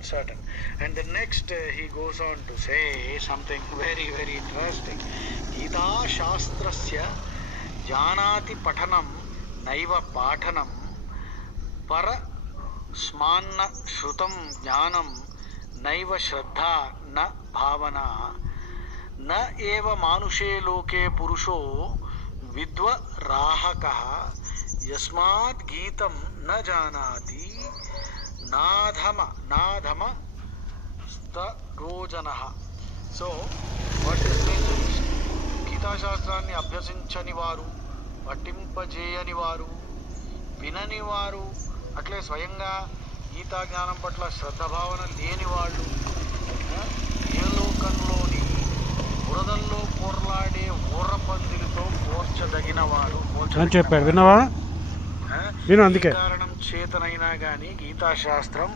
uncertain. And the next he goes on to say something very, very interesting. Gita Shastrasya Janati Patanam Naiva Patanam Para Smanna Shrutam Jnanam Naiva Shraddha Na Bhavana Na Eva Manushe Loke Purusho Vidva Rahakaha Yasmad Geetam Na Janati Nadhama Starojanaha. So, what this means is, Gita Shastrani అభ్యసించని వారు, పట్టింపజేయని వారు, వినని వారు, అట్లే స్వయంగా గీతా జ్ఞానం పట్ల శ్రద్ధ భావన లేని వాళ్ళు, ఏ లోకంలోని బురదల్లో పోర్లాడే ఊర్రపందిరితో పోల్చదగిన వారు. చెప్పాడు, వినవా? విను. అందుకే కారణం చేతనైనా కానీ గీతాశాస్త్రం